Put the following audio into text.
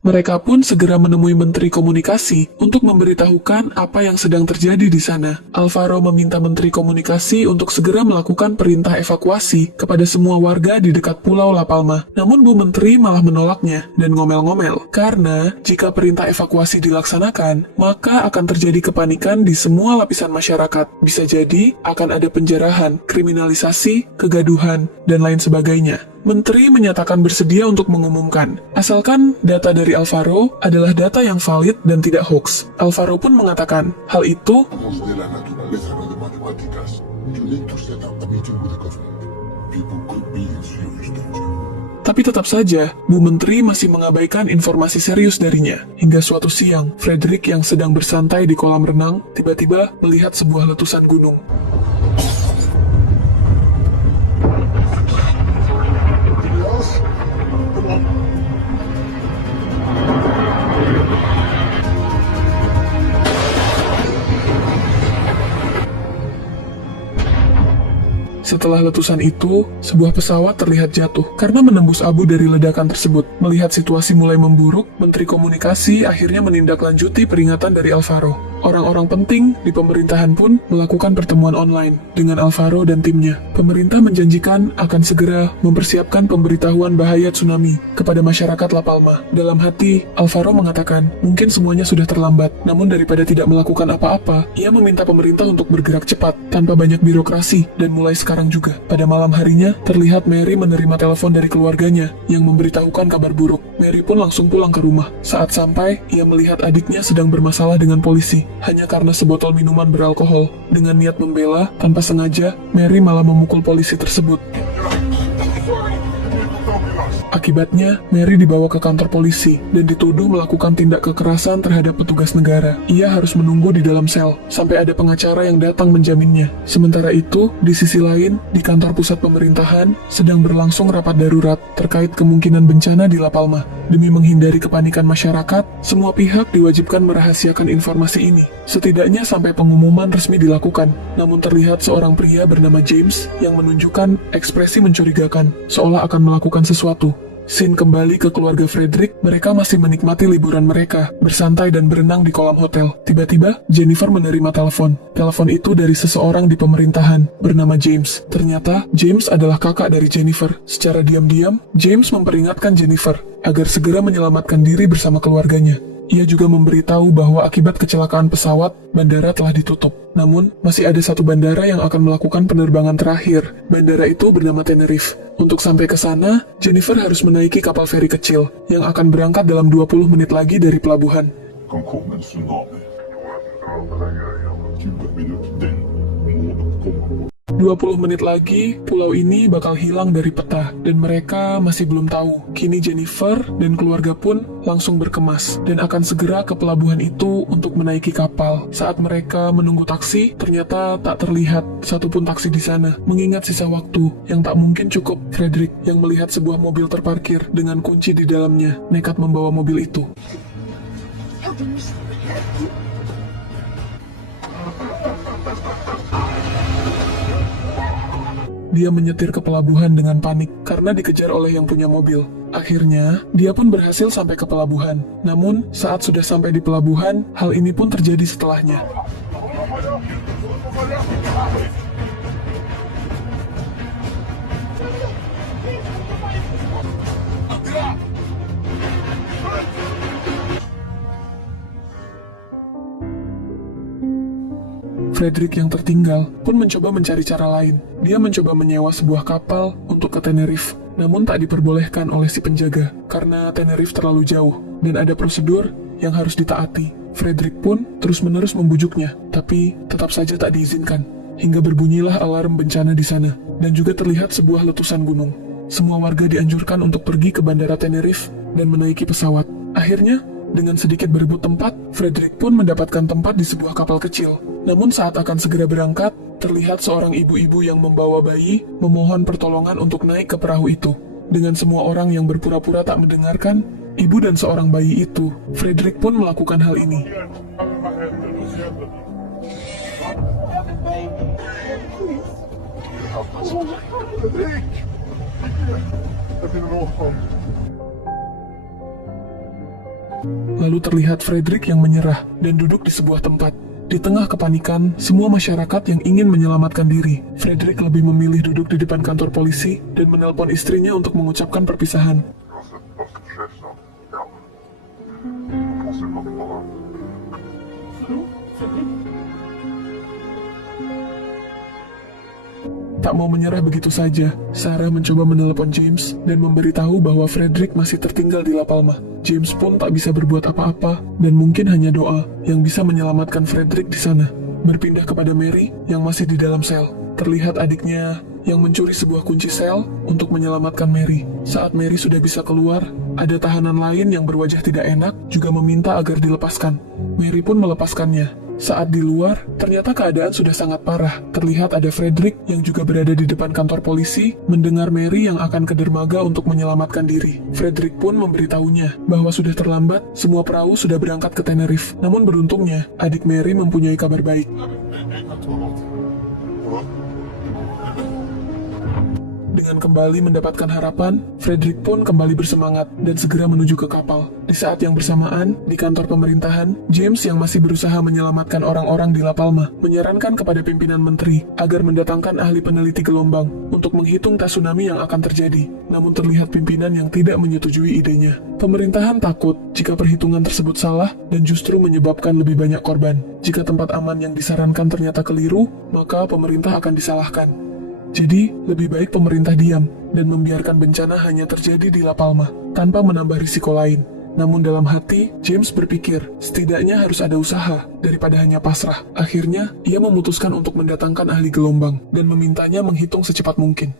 Mereka pun segera menemui Menteri Komunikasi untuk memberitahukan apa yang sedang terjadi di sana. Alvaro meminta Menteri Komunikasi untuk segera melakukan perintah evakuasi kepada semua warga di dekat Pulau La Palma. Namun Bu Menteri malah menolaknya dan ngomel-ngomel, karena jika perintah evakuasi dilaksanakan, maka akan terjadi kepanikan di semua lapisan masyarakat. Bisa jadi akan ada penjarahan, kriminalisasi, kegaduhan, dan lain sebagainya. Menteri menyatakan bersedia untuk mengumumkan, asalkan data dari Alvaro adalah data yang valid dan tidak hoax. Alvaro pun mengatakan, hal itu de la naturaleza, no de matemáticas. You need to set up a meeting with the government. People could be in serious danger. tapi tetap saja, Bu Menteri masih mengabaikan informasi serius darinya. Hingga suatu siang, Frederick yang sedang bersantai di kolam renang, tiba-tiba melihat sebuah letusan gunung. Setelah letusan itu, sebuah pesawat terlihat jatuh karena menembus abu dari ledakan tersebut. Melihat situasi mulai memburuk, Menteri Komunikasi akhirnya menindaklanjuti peringatan dari Alvaro. Orang-orang penting di pemerintahan pun melakukan pertemuan online dengan Alvaro dan timnya. Pemerintah menjanjikan akan segera mempersiapkan pemberitahuan bahaya tsunami kepada masyarakat La Palma. Dalam hati, Alvaro mengatakan, mungkin semuanya sudah terlambat, namun daripada tidak melakukan apa-apa, ia meminta pemerintah untuk bergerak cepat, tanpa banyak birokrasi, dan mulai sekarang juga. Pada malam harinya, terlihat Mary menerima telepon dari keluarganya yang memberitahukan kabar buruk. Mary pun langsung pulang ke rumah. Saat sampai, ia melihat adiknya sedang bermasalah dengan polisi, hanya karena sebotol minuman beralkohol. Dengan niat membela, tanpa sengaja, Mary malah memukul polisi tersebut. Akibatnya, Mary dibawa ke kantor polisi dan dituduh melakukan tindak kekerasan terhadap petugas negara. Ia harus menunggu di dalam sel sampai ada pengacara yang datang menjaminnya. Sementara itu, di sisi lain, di kantor pusat pemerintahan sedang berlangsung rapat darurat terkait kemungkinan bencana di La Palma. Demi menghindari kepanikan masyarakat, semua pihak diwajibkan merahasiakan informasi ini, setidaknya sampai pengumuman resmi dilakukan. Namun terlihat seorang pria bernama James yang menunjukkan ekspresi mencurigakan, seolah akan melakukan sesuatu. Scene kembali ke keluarga Frederick, mereka masih menikmati liburan mereka, bersantai dan berenang di kolam hotel. Tiba-tiba, Jennifer menerima telepon. Telepon itu dari seseorang di pemerintahan, bernama James. Ternyata, James adalah kakak dari Jennifer. Secara diam-diam, James memperingatkan Jennifer agar segera menyelamatkan diri bersama keluarganya. Ia juga memberitahu bahwa akibat kecelakaan pesawat, bandara telah ditutup. Namun, masih ada satu bandara yang akan melakukan penerbangan terakhir. Bandara itu bernama Tenerife. Untuk sampai ke sana, Jennifer harus menaiki kapal feri kecil yang akan berangkat dalam 20 menit lagi dari pelabuhan. 20 menit lagi, pulau ini bakal hilang dari peta, dan mereka masih belum tahu. Kini Jennifer dan keluarga pun langsung berkemas, dan akan segera ke pelabuhan itu untuk menaiki kapal. Saat mereka menunggu taksi, ternyata tak terlihat satupun taksi di sana. Mengingat sisa waktu yang tak mungkin cukup, Frederick yang melihat sebuah mobil terparkir dengan kunci di dalamnya, nekat membawa mobil itu. Dia menyetir ke pelabuhan dengan panik karena dikejar oleh yang punya mobil. Akhirnya, dia pun berhasil sampai ke pelabuhan. Namun, saat sudah sampai di pelabuhan, hal ini pun terjadi setelahnya. Frederick yang tertinggal pun mencoba mencari cara lain. Dia mencoba menyewa sebuah kapal untuk ke Tenerife, namun tak diperbolehkan oleh si penjaga karena Tenerife terlalu jauh dan ada prosedur yang harus ditaati. Frederick pun terus-menerus membujuknya, tapi tetap saja tak diizinkan. Hingga berbunyilah alarm bencana di sana, dan juga terlihat sebuah letusan gunung. Semua warga dianjurkan untuk pergi ke bandara Tenerife dan menaiki pesawat. Akhirnya, dengan sedikit berebut tempat, Frederick pun mendapatkan tempat di sebuah kapal kecil. Namun saat akan segera berangkat, terlihat seorang ibu-ibu yang membawa bayi memohon pertolongan untuk naik ke perahu itu. Dengan semua orang yang berpura-pura tak mendengarkan, ibu dan seorang bayi itu, Frederick pun melakukan hal ini. Lalu terlihat Frederick yang menyerah dan duduk di sebuah tempat. Di tengah kepanikan, semua masyarakat yang ingin menyelamatkan diri, Frederick lebih memilih duduk di depan kantor polisi dan menelpon istrinya untuk mengucapkan perpisahan. Tak mau menyerah begitu saja, Sarah mencoba menelepon James dan memberitahu bahwa Frederick masih tertinggal di La Palma. James pun tak bisa berbuat apa-apa dan mungkin hanya doa yang bisa menyelamatkan Frederick di sana. Berpindah kepada Mary yang masih di dalam sel. Terlihat adiknya yang mencuri sebuah kunci sel untuk menyelamatkan Mary. Saat Mary sudah bisa keluar, ada tahanan lain yang berwajah tidak enak juga meminta agar dilepaskan. Mary pun melepaskannya. Saat di luar, ternyata keadaan sudah sangat parah. Terlihat ada Frederick yang juga berada di depan kantor polisi, mendengar Mary yang akan ke dermaga untuk menyelamatkan diri. Frederick pun memberitahunya bahwa sudah terlambat, semua perahu sudah berangkat ke Tenerife. Namun beruntungnya, adik Mary mempunyai kabar baik. Dengan kembali mendapatkan harapan, Frederick pun kembali bersemangat dan segera menuju ke kapal. Di saat yang bersamaan, di kantor pemerintahan, James yang masih berusaha menyelamatkan orang-orang di La Palma, menyarankan kepada pimpinan menteri agar mendatangkan ahli peneliti gelombang untuk menghitung tsunami yang akan terjadi. Namun terlihat pimpinan yang tidak menyetujui idenya. Pemerintahan takut jika perhitungan tersebut salah dan justru menyebabkan lebih banyak korban. Jika tempat aman yang disarankan ternyata keliru, maka pemerintah akan disalahkan. Jadi, lebih baik pemerintah diam dan membiarkan bencana hanya terjadi di La Palma, tanpa menambah risiko lain. Namun dalam hati, James berpikir, setidaknya harus ada usaha daripada hanya pasrah. Akhirnya, ia memutuskan untuk mendatangkan ahli gelombang dan memintanya menghitung secepat mungkin.